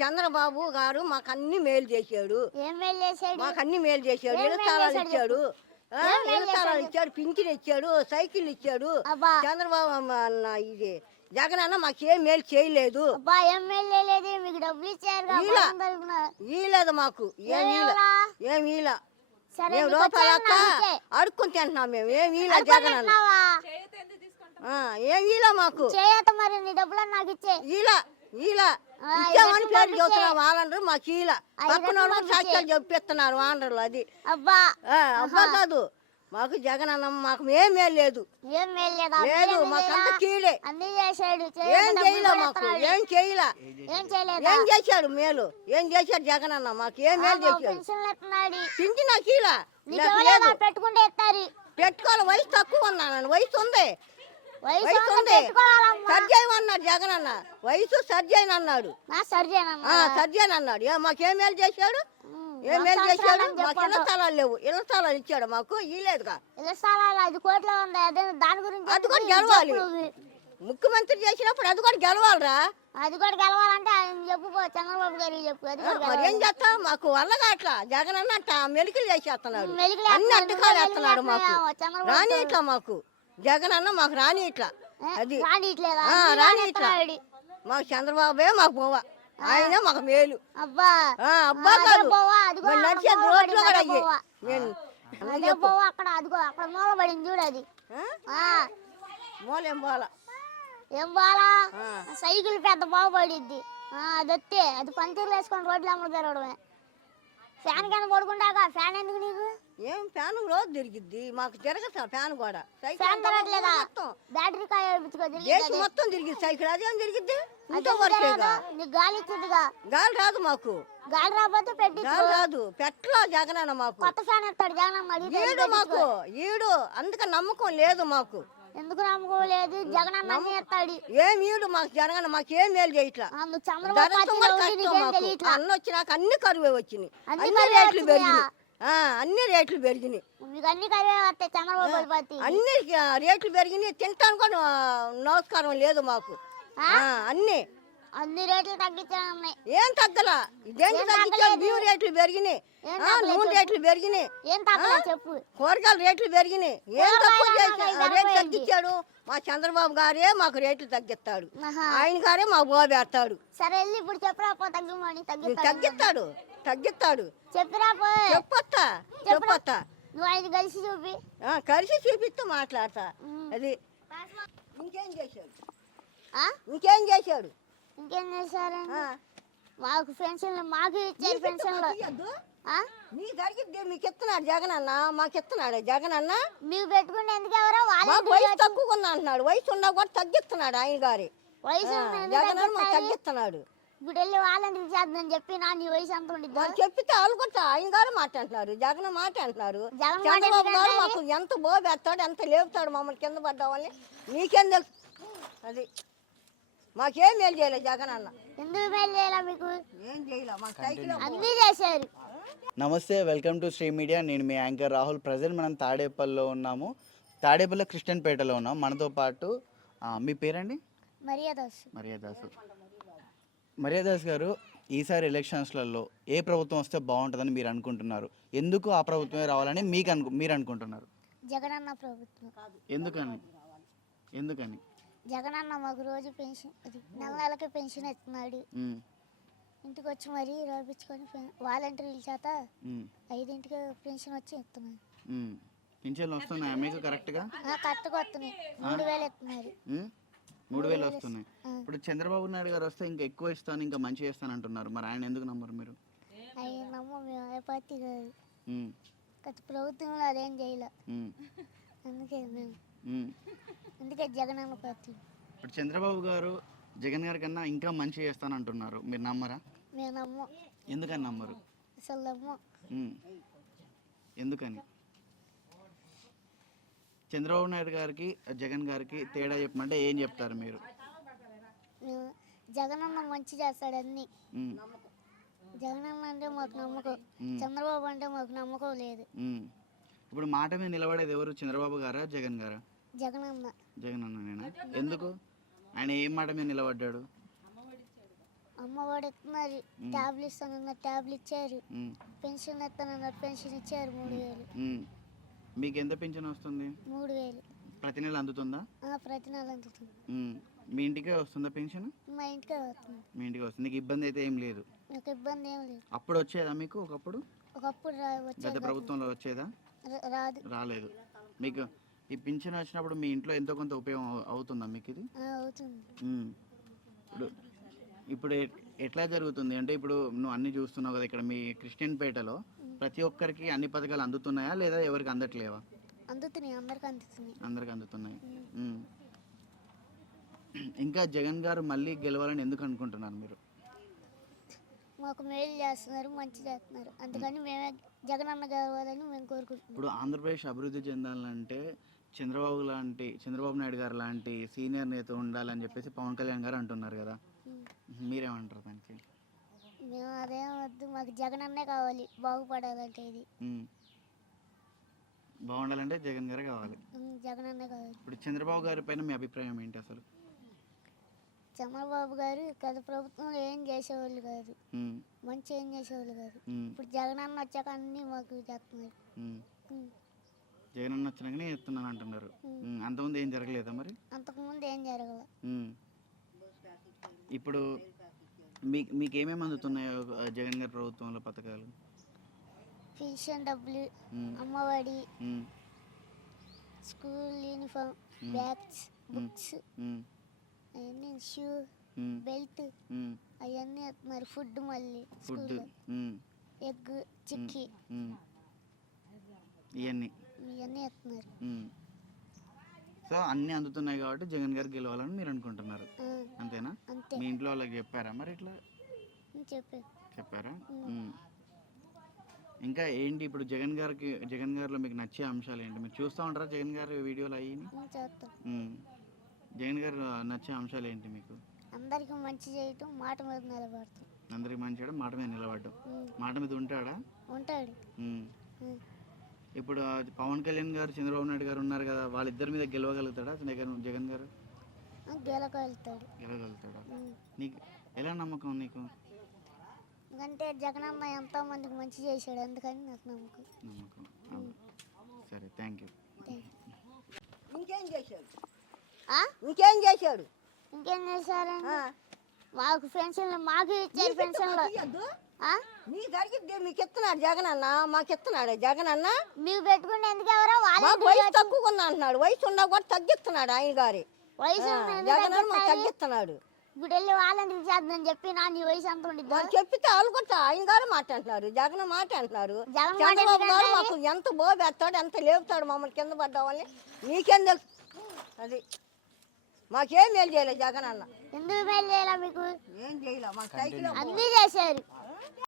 చంద్రబాబు గారు మాకు అన్ని మేలు చేశాడు మాకు అన్ని మేలు చేశాడు ఇళ్ళ ఇచ్చాడు ఇళ్ళ ఇచ్చాడు పింఛన్ ఇచ్చాడు సైకిల్ ఇచ్చాడు చంద్రబాబు అన్న ఇది జగన్ అన్న మాకు ఏం మేలు చేయలేదు ఈలేదు మాకు ఏం ఏం ఈల మేము లోపల అడుక్కుని తింటున్నాం మేము ఏం ఈల జగన్ అన్న ఏం ఈల మాకు డబ్బులు వాళ్ళు మాకు పక్కన సాక్ష్యాలు చెప్పిస్తున్నారు వాళ్ళు అది అబ్బా కాదు మాకు జగన్ అన్న మాకు ఏమే లేదు లేదు మాకంత కీడే ఏం చేయలే మాకు ఏం చేయలా ఏం చేశాడు మేలు ఏం చేశాడు జగన్ అన్న మాకు ఏమేలు చేశాడు పింఛన్ కీలా పెట్టుకోవాలి వయసు తక్కువ ఉన్నాను వయసు ఉంది వయసు సర్జైన్ అన్నాడు జగన్ అన్న వయసు సర్జైన్ అన్నాడు సర్జైన్ అన్నాడు మాకేం మేలు చేశాడు ఏ మేలు చేశాడు మాకు ఇళ్ళ స్థలాలు లేవు ఇళ్ళ స్థలాలు ఇచ్చాడు మాకు ఇల్లేదుగా ఇళ్ళ అది ఐదు కోట్ల ఉంది దాని గురించి అది కూడా గెలవాలి ముఖ్యమంత్రి చేసినప్పుడు అది కూడా గెలవాలి అది కూడా గెలవాలంటే ఆయన చెప్పుకో చంద్రబాబు గారికి చెప్పు ఏం చేస్తావు మాకు వల్ల కాట్లా జగన్ అన్న మెలికలు చేసేస్తున్నాడు అన్ని అడ్డుకాలు వేస్తున్నాడు మాకు రాని ఇట్లా మాకు జగన్ అన్న మాకు రాని ఇట్లా అది రాని ఇట్లా ఆ రాని ఇట్లా మా చంద్రబాబే మాకు పోవా ఆయన మాకు మేలు అబ్బా ఆ అబ్బా కాదు పోవా అదిగో నచ్చ రోడ్ లో కడ నేను అదిగో పోవా అక్కడ అదిగో అక్కడ మూల బడిని చూడ అది ఆ మూల ఏం బాల ఏం బాల సైకిల్ పెద్ద బావ బడిద్ది ఆ అదితే అది పంచర్ వేసుకొని రోడ్ లో ఫ్యాన్ కన పడుకుంటాక ఫ్యాన్ ఎందుకు నీకు ఏం ఫ్యాన్ రోజు తిరిగిద్ది మాకు జరగదు ఫ్యాన్ కూడా సైకిల్ బ్యాటరీ మొత్తం తిరిగింది సైకిల్ అదేం తిరిగిద్ది గాలి గాలి రాదు మాకు గాలి రాబోతే రాదు పెట్టలో జగన మాకు కొత్త ఫ్యాన్ మాకు అందుకే నమ్మకం లేదు మాకు ఏం మాకు జరగను మాకు ఏం మేలు చేయట్లా అన్న వచ్చినాక అన్ని కరువు వచ్చినాయి అన్ని అన్ని రేట్లు పెరిగినాయి అన్ని రేట్లు పెరిగినాయి తింటాను కూడా నమస్కారం లేదు మాకు అన్నీ అన్ని రేట్లు ఏం తగ్గలా దేని బియ్యం రేట్లు పెరిగినాయి నూనె రేట్లు పెరిగినాయి చెప్పు కూరగాయలు రేట్లు పెరిగినాయి ఏం తక్కువ రేట్లు తగ్గించాడు మా చంద్రబాబు గారే మాకు రేట్లు తగ్గిస్తాడు ఆయన గారే మా బోబేస్తాడు సరే ఇప్పుడు చెప్పరా తగ్గిస్తాడు తగ్గిస్తాడు కలిసి చూపి కలిసి చూపిస్తా మాట్లాడతా అది ఇంకేం చేశాడు ఇంకేం చేశాడు ఇంకేం చేశారు మాకు పెన్షన్ మాకు ఇచ్చారు పెన్షన్ మీ గారికి మీకు ఇస్తున్నాడు జగన్ అన్న మాకు ఇస్తున్నాడు జగన్ అన్న మీకు పెట్టుకుంటే ఎందుకు ఎవరో వయసు తక్కువ ఉంది అంటున్నాడు వయసు ఉన్నా కూడా తగ్గిస్తున్నాడు ఆయన గారి వయసు జగన్ అన్న తగ్గిస్తున్నాడు వెళ్ళి వాళ్ళని నేను చెప్పి నీ వయసు ఎంత ఉండి చెప్పితే అనుకుంటా ఆయన గారు మాట జగన్ మాట చంద్రబాబు గారు మాకు ఎంత బోబు ఎంత లేపుతాడు మమ్మల్ని కింద పడ్డా వాళ్ళని నీకేం తెలుసు అది మాకేం మేలు చేయలే జగన్ అన్న చేయలే మీకు ఏం చేయలే మా సైకిల్ చేశారు నమస్తే వెల్కమ్ టు శ్రీ మీడియా నేను మీ యాంకర్ రాహుల్ ప్రజెంట్ మనం తాడేపల్లిలో ఉన్నాము తాడేపల్లి పేటలో ఉన్నాం మనతో పాటు మీ పేరండి మరియా దాసు మర్యాదాస్ గారు ఈసారి ఎలక్షన్స్లలో ఏ ప్రభుత్వం వస్తే బాగుంటుందని మీరు అనుకుంటున్నారు ఎందుకు ఆ ప్రభుత్వమే రావాలని మీకు అను మీరు అనుకుంటున్నారు జగనన్న ప్రభుత్వం ఎందుకని ఎందుకని జగనన్న మాకు రోజు పెన్షన్ నెల నెలకి పెన్షన్ ఇస్తున్నాడు ఇంటికి వచ్చి మరి రోపించుకొని వాలంటీర్ల చేత ఐదింటికి పెన్షన్ వచ్చి ఇస్తున్నాను పెన్షన్లు వస్తున్నాయా మీకు కరెక్ట్గా కరెక్ట్గా వస్తున్నాయి మూడు వేలు ఎత్తున్నారు మూడు వేలు వస్తున్నాయి ఇప్పుడు చంద్రబాబు నాయుడు గారు వస్తే ఇంకా ఎక్కువ ఇస్తాను ఇంకా మంచి చేస్తాను అంటున్నారు మరి ఆయన ఎందుకు నమ్మరు మీరు ప్రభుత్వంలో అదేం అందుకే జగన్ ఇప్పుడు చంద్రబాబు గారు జగన్ గారి కన్నా ఇంకా మంచి చేస్తాను అంటున్నారు మీరు నమ్మరా నేను ఎందుకని నమ్మరు అసలు నమ్మ ఎందుకని చంద్రబాబు నాయుడు గారికి జగన్ గారికి తేడా చెప్పమంటే ఏం చెప్తారు మీరు జగన్ అన్న మంచి చేస్తాడు అన్ని జగన్ అన్న అంటే మాకు నమ్మకం చంద్రబాబు అంటే మాకు నమ్మకం లేదు ఇప్పుడు మాట మీద నిలబడేది ఎవరు చంద్రబాబు గారా జగన్ గారా జగన్ అన్న జగన్ అన్న నేను ఎందుకు ఆయన ఏం మాట మీద నిలబడ్డాడు అమ్మ వాడికి మరి టాబ్లెట్స్ అన్న ట్యాబ్లెట్ ఇచ్చారు పెన్షన్ ఎత్తానన్న పెన్షన్ ఇచ్చారు మూడు వేలు మీకు ఎంత పింఛను వస్తుంది ప్రతి నెల అందుతుందా ప్రతి నెల మీ ఇంటికే వస్తుందా పెన్షన్ ఇంటికే వస్తుంది మీ ఇంటికే వస్తుంది నీకు ఇబ్బంది అయితే ఏం లేదు ఇబ్బంది అప్పుడు వచ్చేదా మీకు ఒకప్పుడు ఒకప్పుడు గత ప్రభుత్వంలో వచ్చేదా రాదు రాలేదు మీకు ఈ పింఛను వచ్చినప్పుడు మీ ఇంట్లో ఎంతో కొంత ఉపయోగం అవుతుందా మీకు ఇది అవుతుంది ఇప్పుడు ఎట్లా జరుగుతుంది అంటే ఇప్పుడు నువ్వు అన్ని చూస్తున్నావు కదా ఇక్కడ మీ క్రిస్టియన్ పేటలో ప్రతి ఒక్కరికి అన్ని పథకాలు అందుతున్నాయా లేదా ఎవరికి అందట్లేవా అందరికి అందుతున్నాయి ఇంకా జగన్ గారు మళ్ళీ గెలవాలని ఎందుకు అనుకుంటున్నారు మీరు మాకు మేలు చేస్తున్నారు మంచి చేస్తున్నారు అందుకని మేమే జగన్ అన్న మేము కోరుకుంటున్నాం ఇప్పుడు ఆంధ్రప్రదేశ్ అభివృద్ధి చెందాలంటే చంద్రబాబు లాంటి చంద్రబాబు నాయుడు గారు లాంటి సీనియర్ నేత ఉండాలని చెప్పేసి పవన్ కళ్యాణ్ గారు అంటున్నారు కదా మీరేమంటారు మేము అదే వద్దు మాకు జగన్ అన్నే కావాలి బాగుపడాలంటే ఇది బాగుండాలంటే జగన్ గారే కావాలి జగన్ అన్నే కావాలి ఇప్పుడు చంద్రబాబు గారి పైన మీ అభిప్రాయం ఏంటి అసలు చంద్రబాబు గారు గత ప్రభుత్వం ఏం చేసేవాళ్ళు కాదు మంచి ఏం చేసేవాళ్ళు కాదు ఇప్పుడు జగన్ అన్న వచ్చాక అన్ని మాకు చెప్తున్నారు జగన్ అన్న వచ్చినాకనే చెప్తున్నాను అంటున్నారు అంతకుముందు ఏం జరగలేదా మరి అంతకుముందు ఏం జరగలేదు ఇప్పుడు మీకు మీకు ఏమేమి అందుతున్నాయో జగన్ గారి ప్రభుత్వంలో పథకాలు పిన్షన్ డబ్బులు Amma Vodi school uniform bags books అవన్నీ షూ బెల్ట్ అవన్నీ మరి ఫుడ్ మళ్ళీ ఫుడ్ ఎగ్ చిక్కీ ఇవన్నీ ఇవన్నీ వస్తున్నారు సో అన్ని అందుతున్నాయి కాబట్టి జగన్ గారు గెలవాలని మీరు అనుకుంటున్నారు అంతేనా మీ ఇంట్లో అలా చెప్పారా మరి ఇట్లా చెప్పారా ఇంకా ఏంటి ఇప్పుడు జగన్ గారికి జగన్ గారిలో మీకు నచ్చే అంశాలు ఏంటి మీరు చూస్తూ ఉంటారా జగన్ గారి వీడియోలు అయ్యి జగన్ గారు నచ్చే అంశాలు ఏంటి మీకు అందరికి మంచి చేయటం మాట అందరికి మాట మీద నిలబడ్డం మాట మీద ఉంటాడా ఉంటాడు ఇప్పుడు పవన్ కళ్యాణ్ గారు చంద్రబాబు నాయుడు గారు ఉన్నారు కదా వాళ్ళిద్దరి మీద గెలవగలుగుతాడా జగన్ జగన్ గారు గెలగలుగుతాడు గెలగలుగుతాడా నీకు ఎలా నమ్మకం నీకు అంటే జగనమ్మ ఎంతో మందికి మంచి చేశాడు అందుకని నాకు నమ్మకం నమ్మకం సరే థ్యాంక్ యూ ఇంకేం చేశాడు ఇంకేం చేశాడు ఇంకేం చేశారు మాకు పెన్షన్లు మాకు ఇచ్చారు పెన్షన్లు నీ దగ్గరికి మీకు ఎత్తున్నాడు జగన్ అన్న మాకు ఎత్తున్నాడు జగన్ అన్న మీకు పెట్టుకుంటే ఎందుకు ఎవరో వయసు తగ్గుకున్నా అంటున్నాడు వయసు ఉన్నా కూడా తగ్గిస్తున్నాడు ఆయన గారి వయసు జగన్ అన్న తగ్గిస్తున్నాడు ఇప్పుడు వెళ్ళి వాళ్ళని చేద్దని చెప్పి నా నీ వయసు ఎంత ఉండి చెప్పితే వాళ్ళు కూడా ఆయన గారు మాట్లాడుతున్నారు జగన్ మాట అంటున్నారు చంద్రబాబు గారు మాకు ఎంత బోబేస్తాడు ఎంత లేపుతాడు మమ్మల్ని కింద పడ్డామని నీకేం తెలుసు అది మాకేం మేలు చేయలేదు జగన్ అన్న ఎందుకు మేలు మీకు ఏం చేయలేదు మాకు అన్నీ చేశారు Yeah.